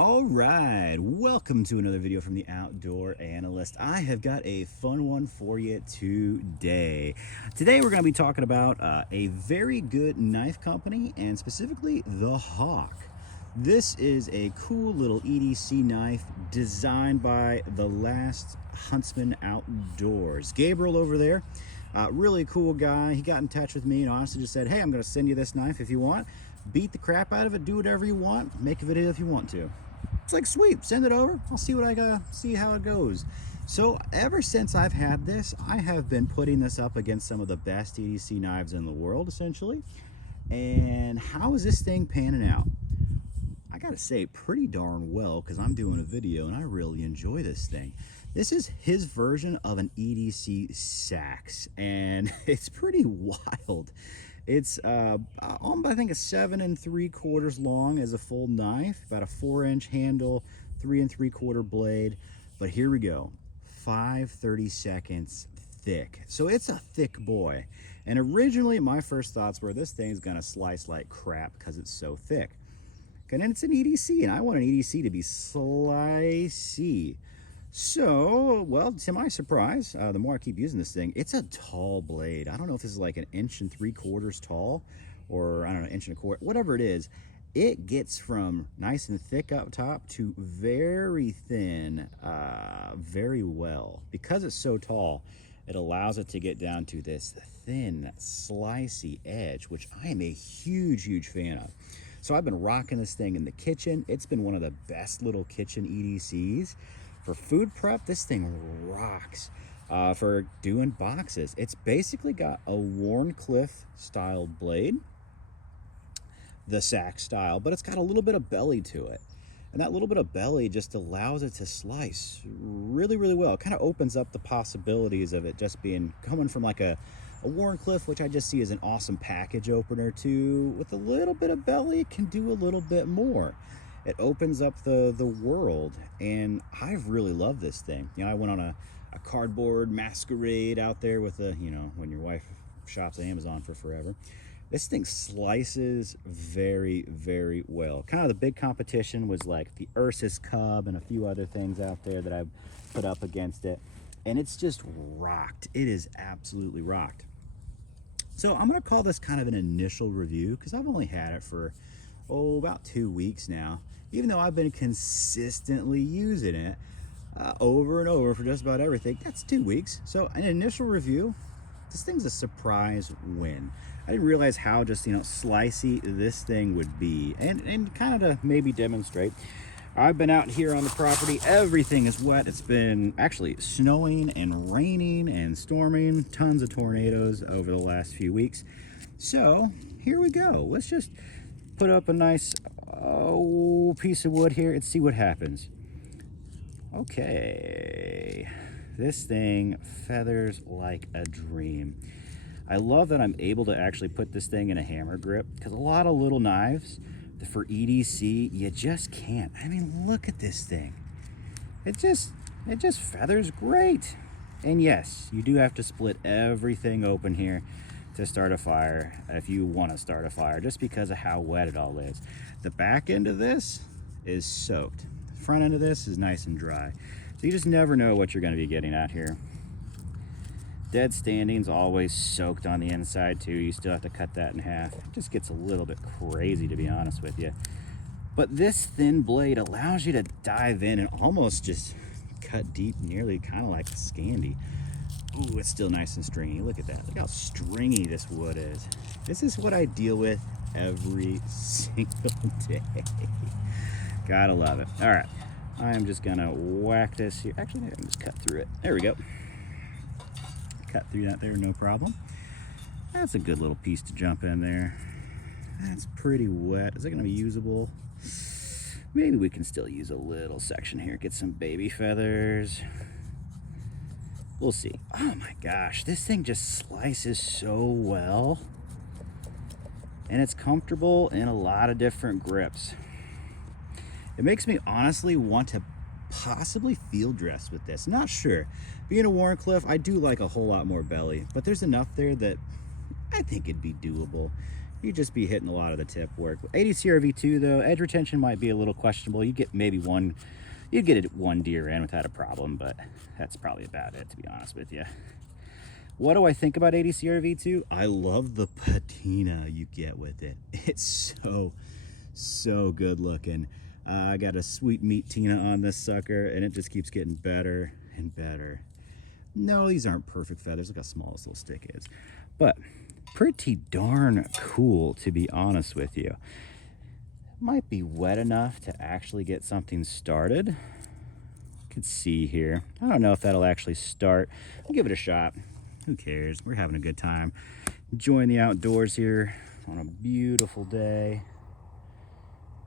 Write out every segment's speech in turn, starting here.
All right, welcome to another video from the Outdoor Analyst. I have got a fun one for you today. Today we're going to be talking about a very good knife company, and specifically the Hawk. This is a cool little EDC knife designed by the Last Huntsman Outdoors. Gabriel over there, really cool guy. He got in touch with me and honestly just said, hey, I'm going to send you this knife if you want. Beat the crap out of it, do whatever you want, make a video if you want to. It's like, sweet, send it over. I'll see what I got, see how it goes. So ever since I've had this, I have been putting this up against some of the best EDC knives in the world, essentially. And how is this thing panning out? I gotta say, pretty darn well, because I'm doing a video and I really enjoy this thing. This is his version of an EDC sax, and it's pretty wild. It's I think a 7 3/4 long as a full knife, about a 4-inch handle, 3 3/4 blade. But here we go, 5/32 thick. So it's a thick boy. And originally my first thoughts were this thing's gonna slice like crap because it's so thick. And it's an EDC, and I want an EDC to be slicey. So, well, to my surprise, the more I keep using this thing, it's a tall blade. I don't know if this is like an 1 3/4 tall, or I don't know, 1 1/4, whatever it is. It gets from nice and thick up top to very thin, very well. Because it's so tall, it allows it to get down to this thin, slicey edge, which I am a huge fan of. So I've been rocking this thing in the kitchen. It's been one of the best little kitchen EDCs. For food prep, this thing rocks. For doing boxes, it's basically got a Warncliffe style blade, the sax style, but it's got a little bit of belly to it. And that little bit of belly just allows it to slice really well. It kind of opens up the possibilities of it just being coming from like a Warncliffe, which I just see as an awesome package opener, to with a little bit of belly, it can do a little bit more. It opens up the world, and I've really loved this thing. You know, I went on a cardboard masquerade out there with a, you know, when your wife shops at Amazon for forever. This thing slices very well. Kind of the big competition was like the Ursus Cub and a few other things out there that I've put up against it, and it's just rocked. It is absolutely rocked. So I'm gonna call this kind of an initial review because I've only had it for about 2 weeks now, even though I've been consistently using it over and over for just about everything. That's 2 weeks. So an initial review, this thing's a surprise win. I didn't realize how just, you know, slicey this thing would be. And kind of to maybe demonstrate, I've been out here on the property. Everything is wet. It's been actually snowing and raining and storming, tons of tornadoes over the last few weeks. So here we go. Let's just put up a nice piece of wood here and see what happens. Okay, this thing feathers like a dream. I love that I'm able to actually put this thing in a hammer grip, because a lot of little knives for EDC, you just can't. I mean, look at this thing. It just feathers great. And yes, you do have to split everything open here to start a fire if you want to start a fire, just because of how wet it all is. The back end of this is soaked. The front end of this is nice and dry. So you just never know what you're going to be getting out here. Dead standing's always soaked on the inside too. You still have to cut that in half. It just gets a little bit crazy, to be honest with you. But this thin blade allows you to dive in and almost just cut deep, nearly kind of like a Scandi. Ooh, it's still nice and stringy. Look at that. Look how stringy this wood is. This is what I deal with every single day. Gotta love it. All right, I am just gonna whack this here. Actually, I can just cut through it. There we go. Cut through that there, no problem. That's a good little piece to jump in there. That's pretty wet. Is it gonna be usable? Maybe we can still use a little section here. Get some baby feathers. We'll see. Oh my gosh, this thing just slices so well. And it's comfortable in a lot of different grips. It makes me honestly want to possibly field dress with this. Not sure. Being a Warncliffe, I do like a whole lot more belly, but there's enough there that I think it'd be doable. you'd just be hitting a lot of the tip work. ADC RV2 though, edge retention might be a little questionable. You get maybe one, you'd get it one deer in without a problem, but that's probably about it, to be honest with you. What do I think about ADC RV2? I love the patina you get with it. It's so good looking. I got a sweet meat tina on this sucker, and it just keeps getting better and better. No, these aren't perfect feathers. Look how small this little stick is. But pretty darn cool, to be honest with you. Might be wet enough to actually get something started. Could see here. I don't know if that'll actually start. I'll give it a shot. Who cares? We're having a good time. Enjoying the outdoors here on a beautiful day.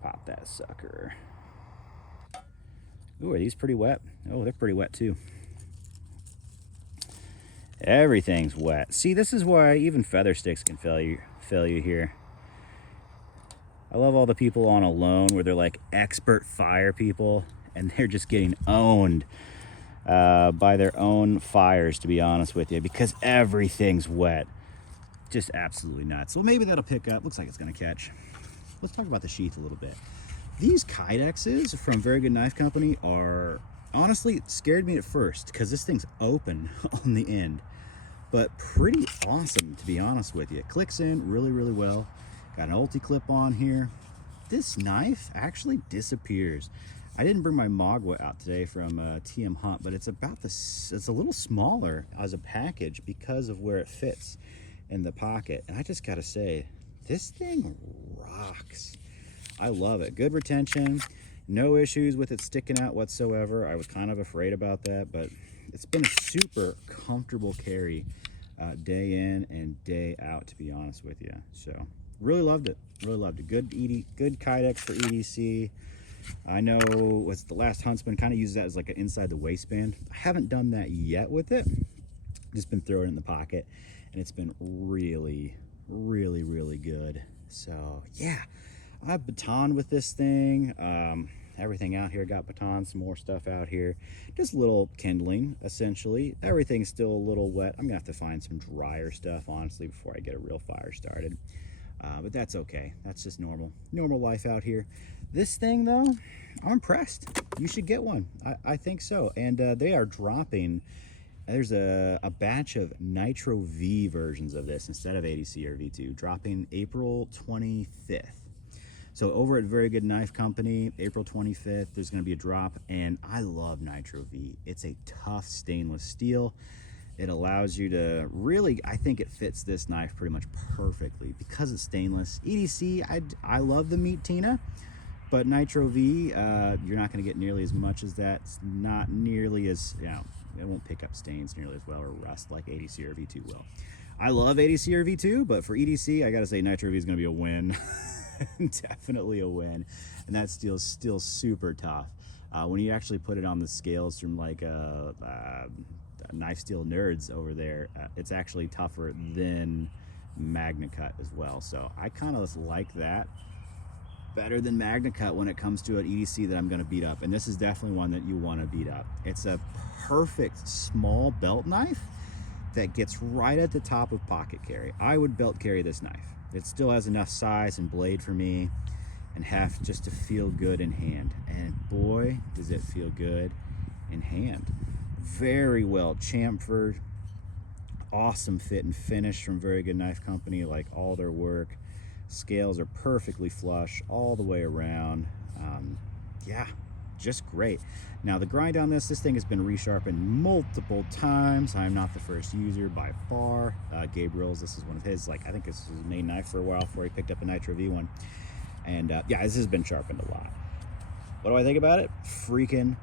Pop that sucker. Ooh, are these pretty wet? Oh, they're pretty wet too. Everything's wet. See, this is why even feather sticks can fail you here. I love all the people on Alone where they're like expert fire people and they're just getting owned by their own fires, to be honest with you, because everything's wet. Just absolutely nuts. Well, maybe that'll pick up. Looks like it's gonna catch. Let's talk about the Sheath a little bit. These Kydexes from Very Good Knife Company are honestly scared me at first because this thing's open on the end, but pretty awesome, to be honest with you. It clicks in really, really well. Got an ulti clip on here. This knife actually disappears. I didn't bring my Magua out today from TM Hunt, but it's a little smaller as a package because of where it fits in the pocket. And I just gotta say, this thing rocks. I love it. Good retention, no issues with it sticking out whatsoever. I was kind of afraid about that, but it's been a super comfortable carry day in and day out, to be honest with you. So really loved it. Really loved it. Good Kydex for EDC. I know what's the last Huntsman kind of uses that as like an inside the waistband. I haven't done that yet with it. Just been throwing it in the pocket, and it's been really, really, really good. So yeah, I have baton with this thing. Everything out here got baton, some more stuff out here. Just a little kindling, essentially. Everything's still a little wet. I'm gonna have to find some drier stuff, honestly, before I get a real fire started. But that's okay. That's just normal life out here. This thing though, I'm impressed. You should get one. I think so. And they are dropping. There's a batch of Nitro V versions of this instead of ADC or V2, dropping April 25th. So over at Very Good Knife Company, April 25th, there's gonna be a drop, and I love Nitro V. It's a tough stainless steel. It allows you to really, I think it fits this knife pretty much perfectly because it's stainless. EDC, I love the meat Tina, but Nitro V, you're not gonna get nearly as much as that. It's not nearly as, you know, it won't pick up stains nearly as well or rust like ADC or V2 will. I love ADC or V2, but for EDC, I gotta say Nitro V is gonna be a win. Definitely a win. And that steel's still super tough. When you actually put it on the scales from like Knife Steel Nerds over there, it's actually tougher than Magna Cut as well. So I kind of like that better than Magna Cut when it comes to an EDC that I'm going to beat up. And this is definitely one that you want to beat up. It's a perfect small belt knife that gets right at the top of pocket carry. I would belt carry this knife. It still has enough size and blade for me and have just to feel good in hand. And boy, does it feel good in hand. Very well chamfered, awesome fit and finish from Very Good Knife Company. Like all their work, scales are perfectly flush all the way around. Yeah, just great. Now the grind on this thing has been resharpened multiple times. I'm not the first user by far. Gabriel's, this is one of his, like I think this was his main knife for a while before he picked up a Nitro V one. And yeah, this has been sharpened a lot. What do I think about it? Freaking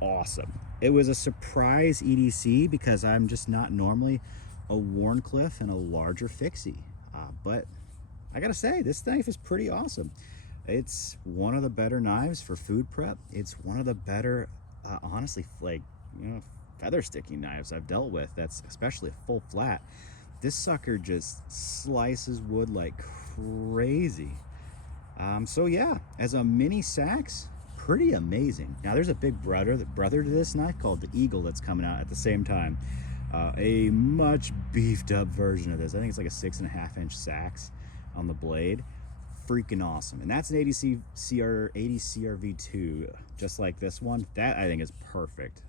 awesome. It was a surprise EDC because I'm just not normally a Warncliffe and a larger fixie. But I gotta say, this knife is pretty awesome. It's one of the better knives for food prep. It's one of the better, honestly, like, you know, feather sticking knives I've dealt with. That's especially a full flat. This sucker just slices wood like crazy. So yeah, as a mini sax, pretty amazing. Now there's a big brother to this knife called the Eagle that's coming out at the same time. A much beefed up version of this. I think it's like a 6.5-inch sax. on the blade. Freaking awesome. And that's an ADC CRV2, just like this one. That I think is perfect,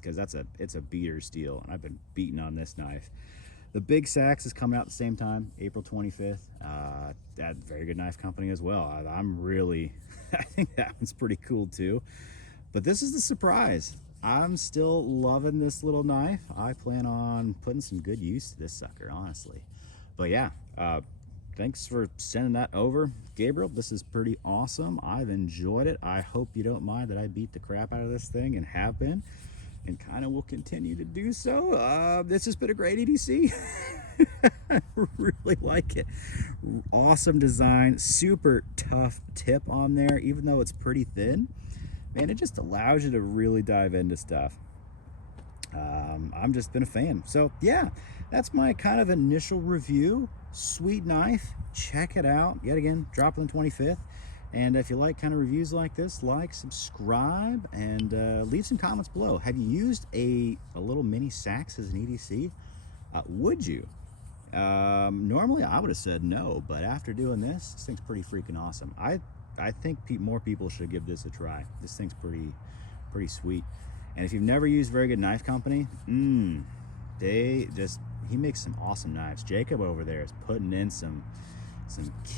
because it's a beater steel, and I've been beating on this knife. The Big Sax is coming out at the same time, April 25th. That very good knife company as well. I'm really, I think that one's pretty cool too. But this is the surprise. I'm still loving this little knife. I plan on putting some good use to this sucker, honestly. But yeah, thanks for sending that over, Gabriel. This is pretty awesome. I've enjoyed it. I hope you don't mind that I beat the crap out of this thing, and have been, and kind of will continue to do so. This has been a great EDC. I really like it. Awesome design, super tough tip on there, even though it's pretty thin. Man, it just allows you to really dive into stuff. I'm just been a fan. So yeah, that's my kind of initial review. Sweet knife, check it out. Yet again, drop on the 25th. And if you like kind of reviews like this, like, subscribe, and leave some comments below. Have you used a little mini sax as an EDC? Would you? Normally I would have said no, but after doing this thing's pretty freaking awesome. I think more people should give this a try. This thing's pretty sweet. And if you've never used Very Good Knife Company, he makes some awesome knives. Jacob over there is putting in some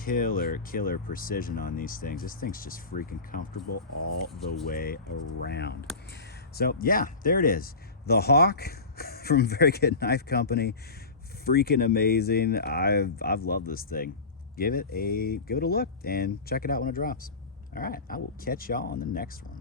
killer precision on these things. This thing's just freaking comfortable all the way around. So yeah, there it is, the Hawk from Very Good Knife Company. Freaking amazing. I've loved this thing. Give it a look and check it out when it drops. All right, I will catch y'all on the next one.